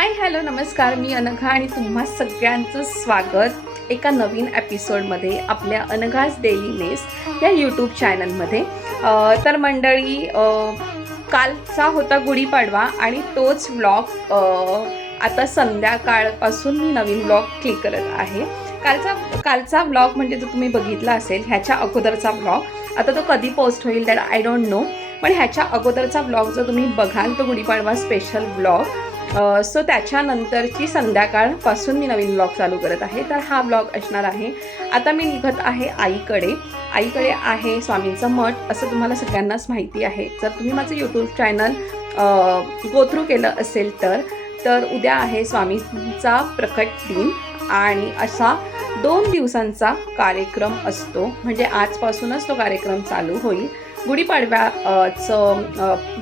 Hi hello नमस्कार, मी अनघा आणि तुम्हा सगळ्यांचं स्वागत एका नवीन एपिसोडमध्ये आपल्या अनघाज डेली मेस या यूट्यूब चॅनलमध्ये. तर मंडळी, कालचा होता गुढीपाडवा आणि तोच व्लॉग आता संध्याकाळपासून मी नवीन व्लॉग क्लिक करत आहे. कालचा व्लॉग म्हणजे जो तुम्ही बघितला असेल, ह्याच्या अगोदरचा व्लॉग आता तो कधी पोस्ट होईल दॅट आय डोंट नो, पण ह्याच्या अगोदरचा व्लॉग जो तुम्ही बघाल तो गुढीपाडवा स्पेशल व्लॉग. सो त्याच्यानंतरची संध्याकाळपासून मी नवीन ब्लॉग चालू करत आहे. तर हा ब्लॉग असणार आहे, आता मी निघत आहे आईकडे आहे स्वामींचं मठ, असं तुम्हाला सगळ्यांनाच माहिती आहे. जर तुम्ही माझं यूट्यूब चॅनल गो थ्रू केलं असेल तर उद्या आहे स्वामींचा प्रकट दिन आणि असा 2 दिवसांचा कार्यक्रम असतो. म्हणजे आजपासूनच तो कार्यक्रम चालू होईल.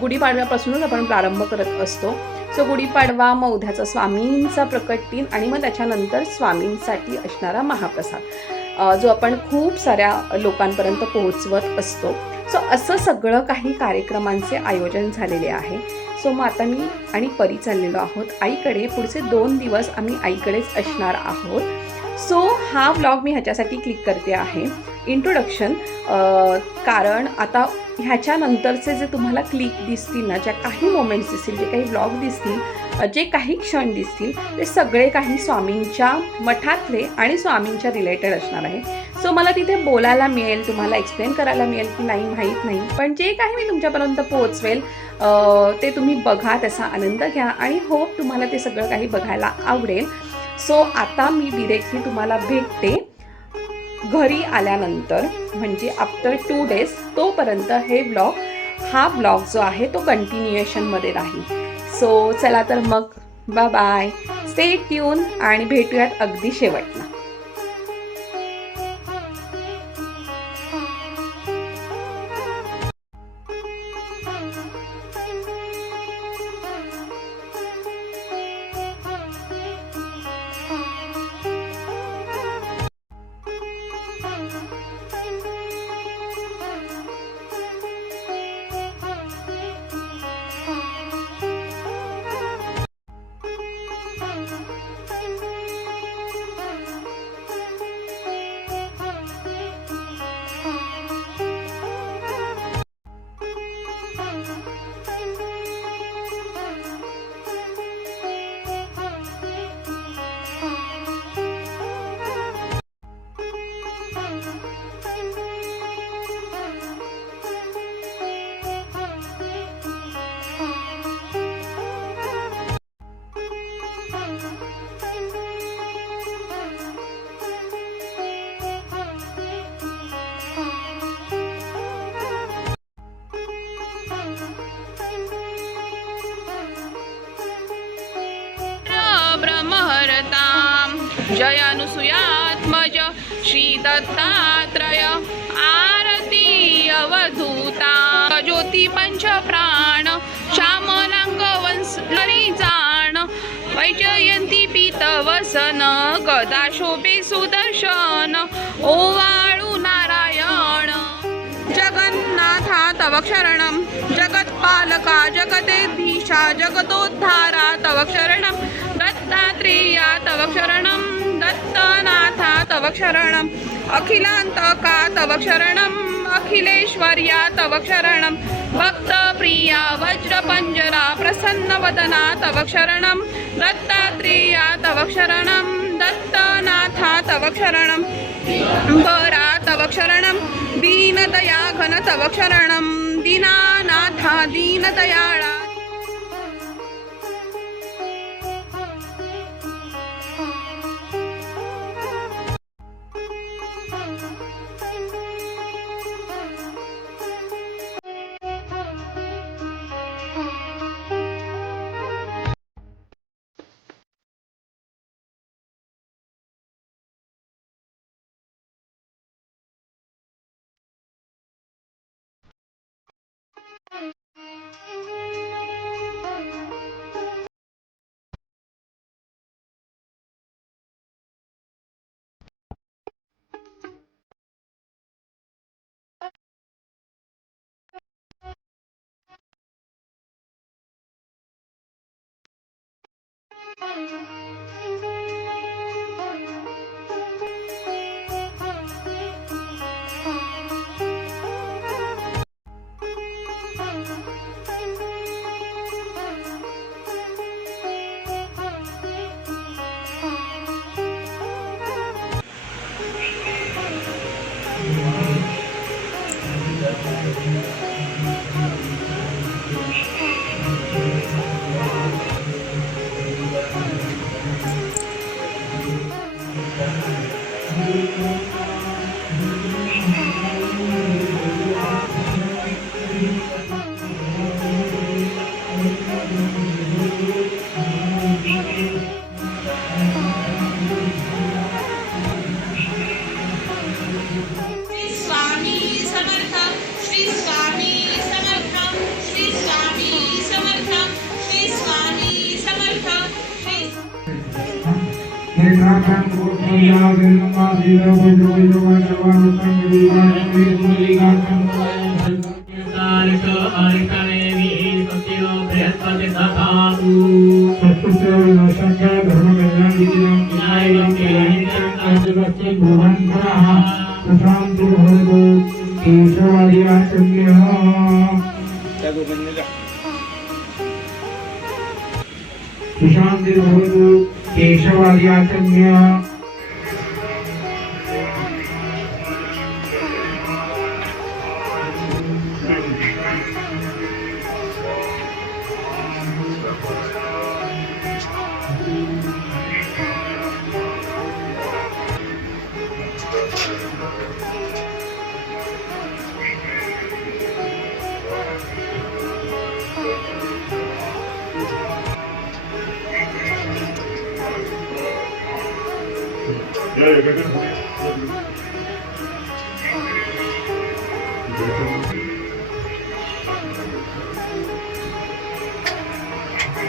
गुढीपाडव्यापासूनच आपण प्रारंभ करत असतो. सो गुढीपाडवा, मग उद्याचा स्वामींचा प्रकट दिन आणि मग त्याच्यानंतर स्वामींसाठी असणारा महाप्रसाद जो आपण खूप साऱ्या लोकांपर्यंत पोहोचवत असतो. सो असं सगळं काही कार्यक्रमांचे आयोजन झालेले आहे. सो मग आता मी आणि परी चाललेलो आहोत आईकडे. पुढचे 2 दिवस आम्ही आईकडेच असणार आहोत. सो हा व्लॉग मी ह्याच्यासाठी क्लिक करते आहे, इंट्रोडक्शन. कारण आता ह्याच्यानंतरचे जे तुम्हाला क्लिक दिसतील ना, ज्या काही मोमेंट्स दिसतील, जे काही व्लॉग दिसतील, जे काही क्षण दिसतील, ते सगळे काही स्वामींच्या मठातले आणि स्वामींच्या रिलेटेड असणार आहे. सो मला तिथे बोलायला मिळेल, तुम्हाला एक्सप्लेन करायला मिळेल की नाही माहीत नाही, पण जे काही मी तुमच्यापर्यंत पोहोचवेल ते तुम्ही बघा, त्याचा आनंद घ्या आणि होप तुम्हाला ते सगळं काही बघायला आवडेल. सो आता मी डिरेक्टली तुम्हाला भेटते घरी आल्यानंतर, म्हणजे आफ्टर 2 डेज. तोपर्यंत हा ब्लॉग जो आहे तो कंटिन्युएशनमध्ये राहील. सो चला तर मग, बाय बाय, स्टे ट्यून आणि भेटूयात अगदी शेवटला. जय अनुसुयात्मज श्री दत्तात्रय आरती अवधूता ज्योती पंच प्राण श्यामलांग वंसरी जाण वैजयंती पीतवसन गदा शोभे सुदर्शन ओवाळू नारायण जगन्नाथा तव शरणं जगत्पालका जगदेधीशा जगदोद्धारा तव शरणं दत्तात्रेया तव शरणं दत्तनाथा तव शरणं अखिलांतका तव शरणं अखिलेश्वर्या तव शरणं भक्तप्रिया वज्रपंजरा प्रसन्नवदना तव शरणं दत्तात्रेया तव शरणं दत्तनाथा तव शरणं बरा तव शरणं दीनदया घन तव शरणं दीनानाथा दीनदयाळा. सुशांतिर्भवतु केशवार्याचम्य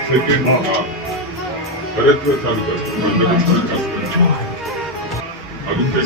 सेकंड बरेच वेळ चालू करतो अजून ते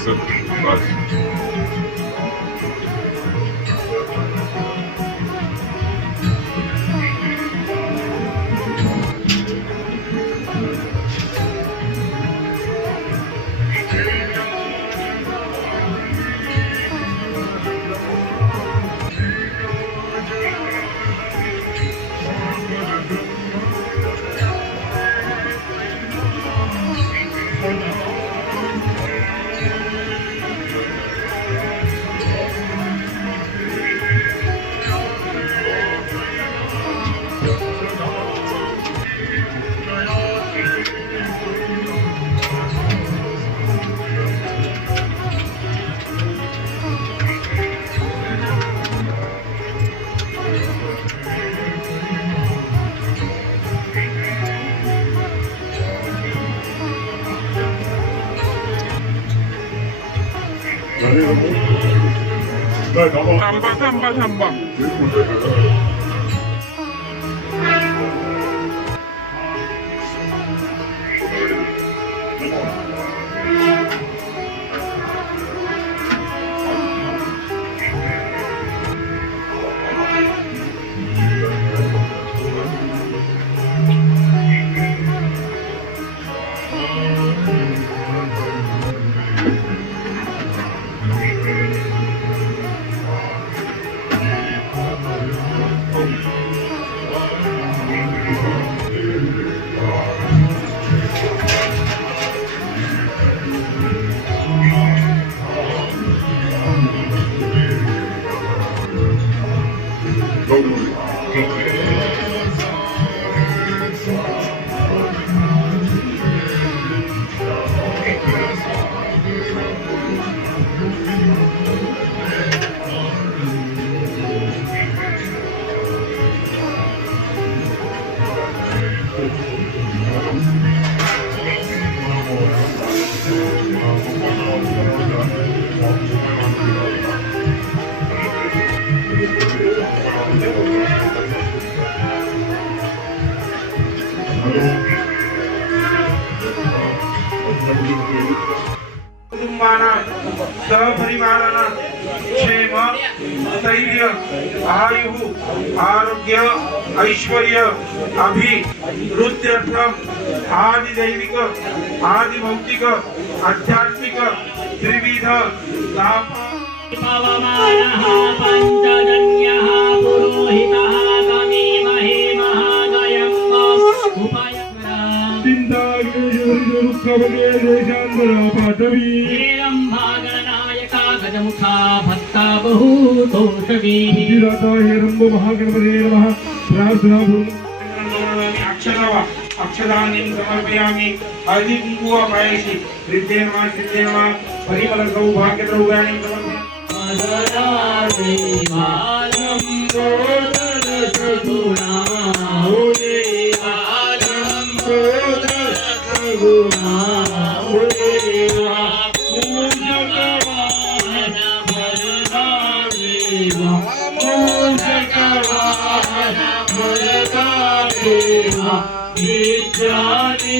थांबा सहपरिवारांना क्षेम स्थैर्य आयु आरोग्य ऐश्वर्य अभिवृद्ध्यर्थम आदि दैविक आदि भौतिक आध्यात्मिक त्रिविध लाभ पवमानः पंचजन्यः पुरोहितः तमीमहे महागयम् भागनायका गजमुखा भक्ता बहुतोषवी महागणपते नमः प्रार्थना अक्षदानीं समर्पयामि हल्दी कुंकुम पायसि सिद्धे नमः परिमल सौभाग्य द्रव्याणि समर्पयामि विद्यानि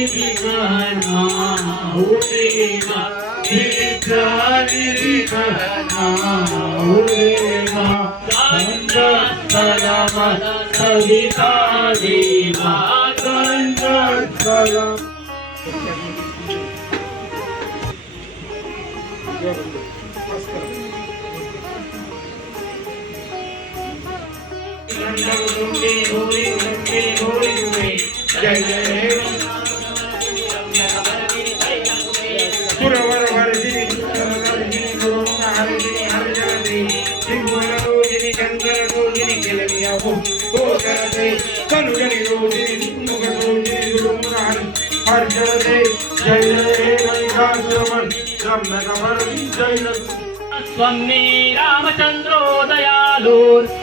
स्वामी रामचंद्रो दयालु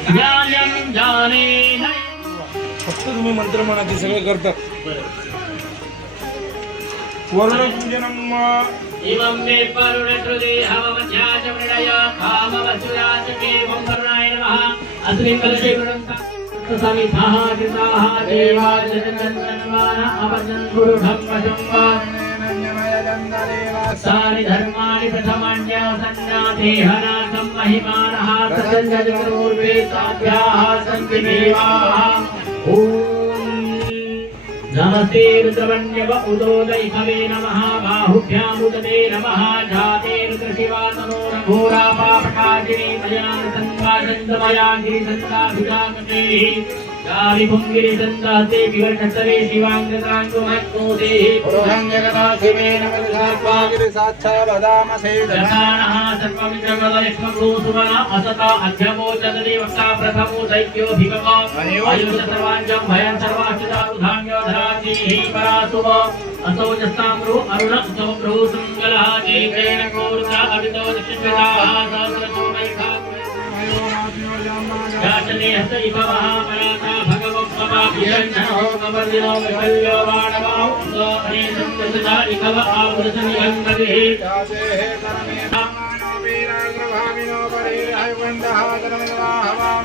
ज्ञानं जाने फक्त तुम्ही मंत्र म्हणा ते सगळं करतात. वर्णपूजनम इमं मे परुणकृते हवमध्याच प्रणय कामवसुराच मे वंकरणाय नमः अस्मिन् कलशे प्रणन्ता समिताः कृताः देवाच चन्दनवान अपजन् गुरु धम्मजम्बा सानि धर्माणि प्रथमान्यासन्नाथेहनाथं महिमानः सतञ्जगुरुर्वे साध्याः सन्ति देवाः. ॐ नमस्ते रुद्रवण्यव उदोदयिकवे नमः बाहुभ्यामुदते नमः जाते रुद्रशिवातनोरघोरा पापकाजिनी भजनानसङ्गासन्दमया गिरिसन्दाभिजामते कालिपुङ्गिरिसन्दासे विवर्षसवे शिवाङ्गताङ्गमग्नोदेः पुरुषङ्गगदाशिवे नमस्कार्पागिरिसाच्छावदामसे जनानः सर्वं जगदलिष्मभूसुवना असता अध्यमोचदति वक्ता प्रथमो दैत्योऽभिगम आयुष सर्वाञ्जं भयं सर्वाश्चितारुधान्योधराजिः परासुव असौ जस्ताम्रो अरुण उत्तमम्रो सुमङ्गलः जीवेन कोरुता अवितो निश्चिताः सहस्रतो वैखा याचने हस्त इव महापराता भगवत्पवाभियञ्जनो कवर्दिनो विकल्यो वाणवाौ सोऽने सत्यसुता इकव आपुरुषनिगन्धतिः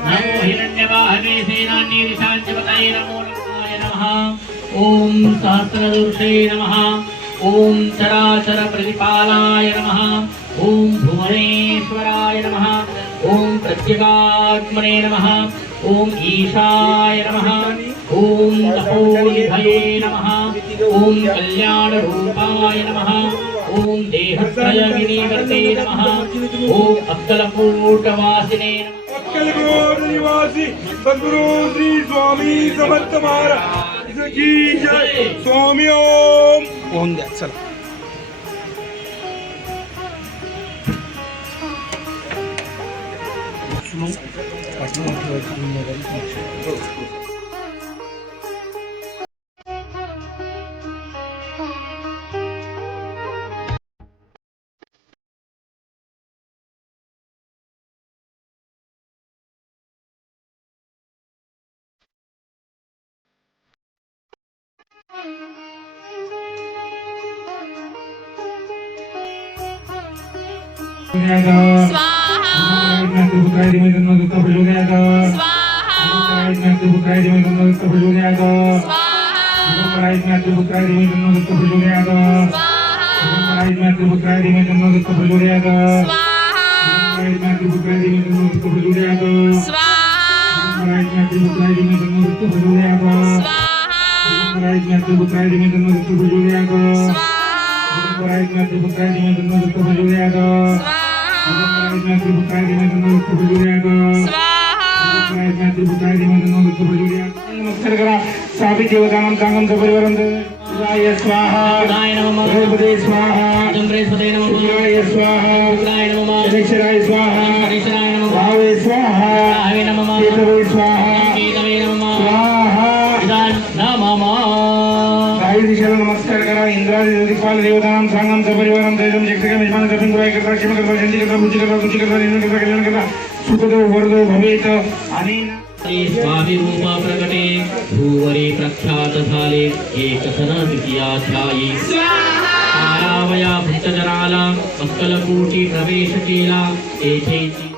नमो हिरण्यवाहने सेनान्येषाञ्चपतये नमो नमः नमः. ॐ सहस्रदूर्षे नमः. ॐ चराचरप्रतिपालाय नमः. ॐ भुवनेश्वराय नमः. ॐ प्रत्यगात्मने नमः. ॐ ईशाय नमः. ॐ तपोनिधये नमः. ॐ कल्याणरूपाय नमः. ॐ देहत्रयविनिवर्ते नमः. ॐ अक्कलकोटवासिने नमः. अक्कलकोट निवासी सद्गुरु श्री स्वामी समर्थ महाराज की जय. स्वामी ओम. होऊन द्या चला. सापी देवतानां सांगं सपरिवारं शिवाय स्वाहा. शिवाय नमः. गणपते स्वाहा. चन्द्रेश्वरे नमः. शिवाय स्वाहा. शिवाय नमः. शनेश्वराय स्वाहा. हरीश्वराय नमः. भावे स्वाहा. राहवे नमः. केतवे स्वाहा. केतवे नमः. स्वाहा. इदान नमः. काही दिशेला नमस्कार करा. इंद्रादी दिक्पाल देवतानां सांगं सपरिवारं तेजं जगतकं यजमान जपिं गुराय करता क्षम करता शांती करता बुद्धी करता तुची करता निर्णय करता कल्याण करता सुखदो वरदो भवेत. आणि स्वामी रूपा प्रकटे भूवरे प्रख्यात झाले एकसन द्वितीयाध्यायी. तारावया भृतजनाला अक्कलकोटी प्रवेश केला. तेथेची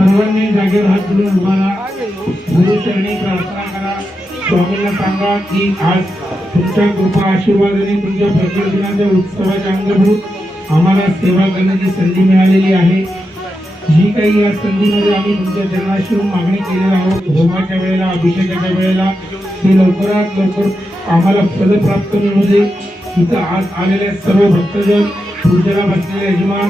सर्वांनी जागेवर हात जोडून उभा राहा. गुरुचरणी प्रार्थना करा. स्वामींना सांगा की आज तुमच्या कृपा आशीर्वादाने तुमच्या प्रकट दिनाच्या उत्सवाच्या अंगभूत आम्हाला सेवा करण्याची संधी मिळालेली आहे. जी काही या संधीमध्ये आम्ही तुमच्या चरणाशी मागणी केलेली आहोत, होमाच्या वेळेला, अभिषेकाच्या वेळेला, ते लवकरात लवकर आम्हाला फलप्राप्त मिळू दे. इथं आज आलेले सर्व भक्तजन, पूजेला बसलेले यजमान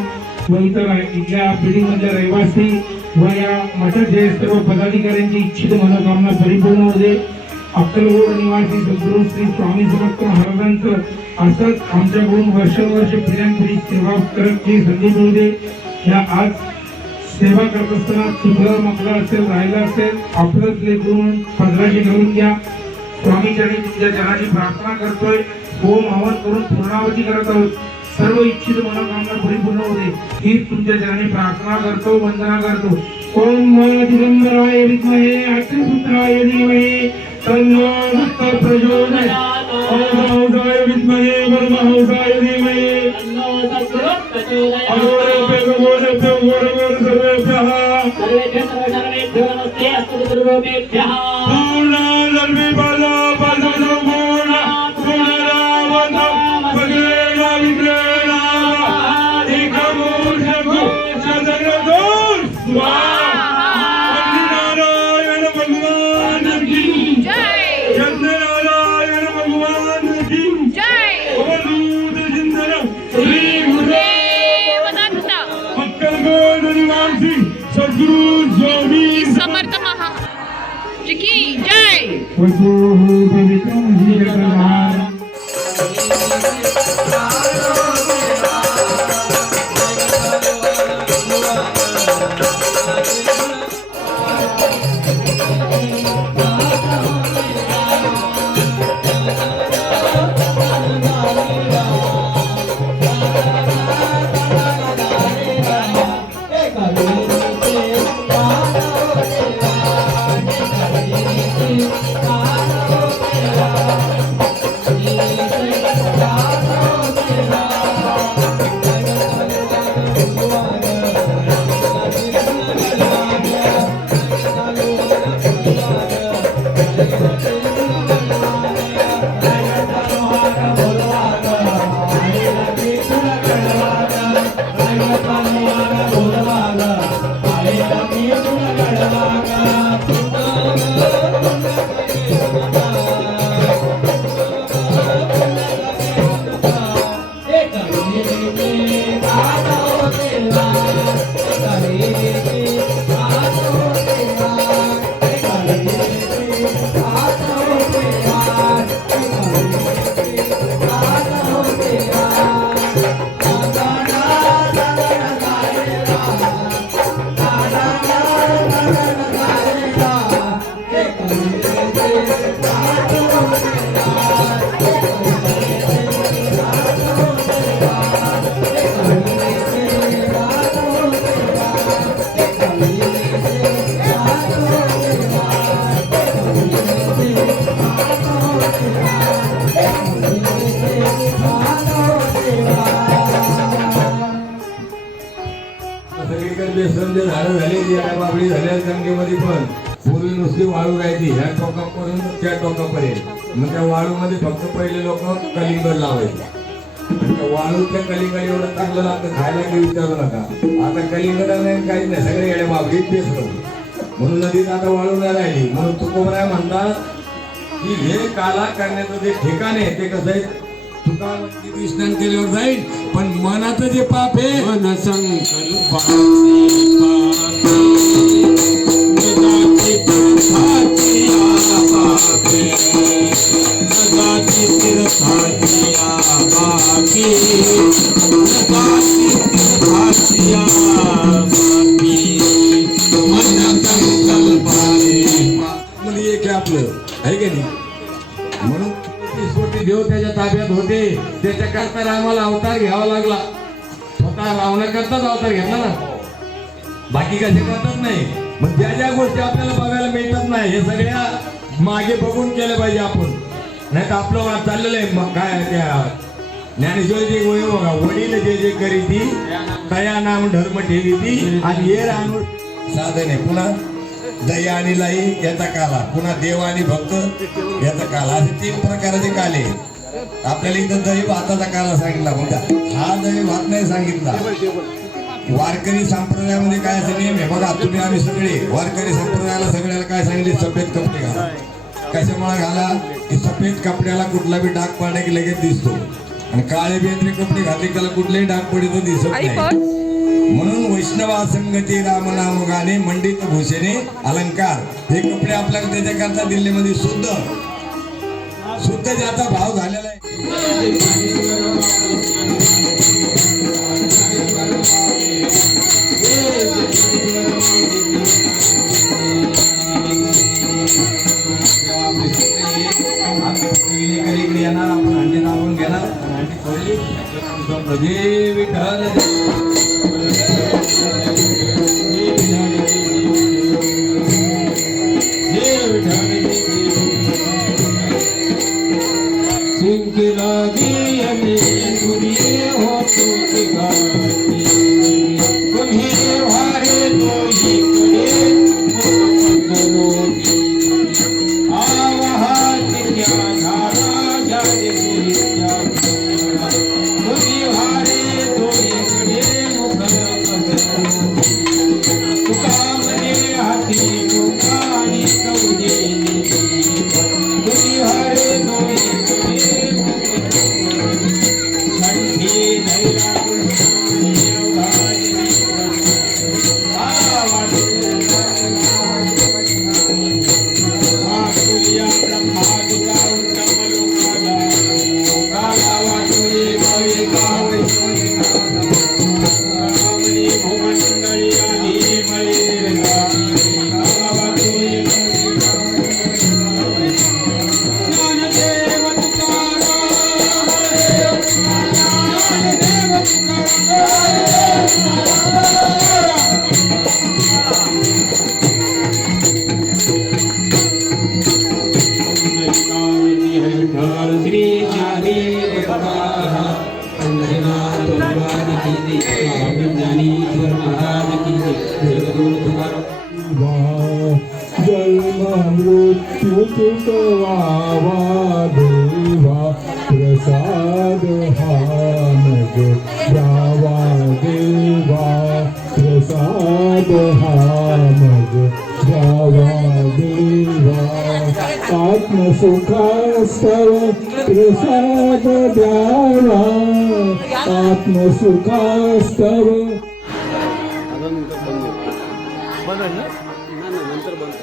व इतर इथल्या बिल्डिंगमधल्या रहिवासी व या मठाचे सर्व पदाधिकाऱ्यांची इच्छित मनोकामना परिपूर्ण होऊ दे. अक्कलकोट निवासी सद्गुरू श्री स्वामी समर्थ महाराजांचं असंच आमच्याकडून वर्षानुवर्ष पिढ्यानपिढी सेवा करण्याची संधी मिळू दे. या आज सेवा करत असताना चुकलं मकलं असेल, राहिलं असेल, आपलंच लेकरून पदराशी घालून घ्या. स्वामीचरणी तुमच्या जनाची प्रार्थना करतोय. होम हवन करून पूर्णावती करत आहोत. सर्व इच्छित मनोकामना परिपूर्ण होते ही तुमच्या चरणी प्रार्थना करतो, वंदना करतो. ओम दिगंबराय विद्महे अग्निपुत्राय धीमहि तन्नो भक्तः प्रचोदयात्. ओम विद्महे ब्रह्महंसाय धीमहि सद्गुरु स्वामी समर्थ महाराज की जय. बेसनचे झाडं झाली, बाबळी झाल्या गंगेमध्ये पण पूर्वी नुसती वाळू राहायची ह्या टोकापासून त्या टोकापर्यंत. मग त्या वाळूमध्ये फक्त पहिले लोक कलिंगड लावायचे. त्या वाळूच्या कलिंगड एवढं चांगलं लागतं खायला की विचारू नका. आता कलिंगड नाही, काहीच नाही, सगळे येड्या बाबळीत बेसलं. म्हणून नदीत आता वाळू नाही राहिली. म्हणून तुकोबराय म्हणतात की हे काला करण्याचं जे ठिकाण आहे ते कसं आहे, तुका स्नान केल्यावर जाईल, पण मनाचं जे पाप आहे मन संकल्पाचे मध्ये एक आपलं आहे की नाही. म्हणून देव त्याच्या ताब्यात होते, त्याच्याकरता आम्हाला अवतार घ्यावा लागला. स्वतः रावण्याकरताच अवतार घेतला ना, बाकी कसे करतात नाही. मग ज्या ज्या गोष्टी आपल्याला बघायला मिळतात नाही, हे सगळ्या मागे बघून केलं पाहिजे आपण. नाही तर आपलं चाललेलं आहे काय त्या ज्ञानेश्वरीची गोळी बघा, वडील जे जे करीती तया नाम धर्म ठेवी ती आणि हे राम साधन आहे. पुन्हा दही आणि लाई याचा काला, पुन्हा देव आणि भक्त याचा काला, असे 3 प्रकारचे काले. आपल्याला इथं दही भाताचा काला सांगितला, म्हणजे हा दही भात नाही सांगितला. वारकरी संप्रदायामध्ये काय असं नियम आहे बघा, तुम्ही आम्ही सगळे वारकरी संप्रदायाला सगळ्याला काय सांगितले, सफेद कपडे घाला. कशामुळे घाला की सफेद कपड्याला कुठला बी डाग पडला की लगेच दिसतो, आणि काळे बेंद्रे कपडे घातले त्याला कुठलेही डाग पडित दिसत नाही. म्हणून वैष्णवा संगती राम नाम गाणे मंडित भूषणे अलंकार हे कपडे आपल्याला त्याच्याकरता दिल्लीमध्ये शुद्ध ज्याचा भाव झालेला आहे. इकडे येणार, आपण अंडी दाबून घेणार, अंडी फोडली, जय विठ्ठल मृत्यू चुकवावा देवा प्रसाद हा मग द्यावा देवा प्रसाद हा मग द्यावा देवा आत्मसुखास्तव प्रसाद द्यावा आत्मसुखास्तव बंद आहे ना? नाही, नंतर बंद.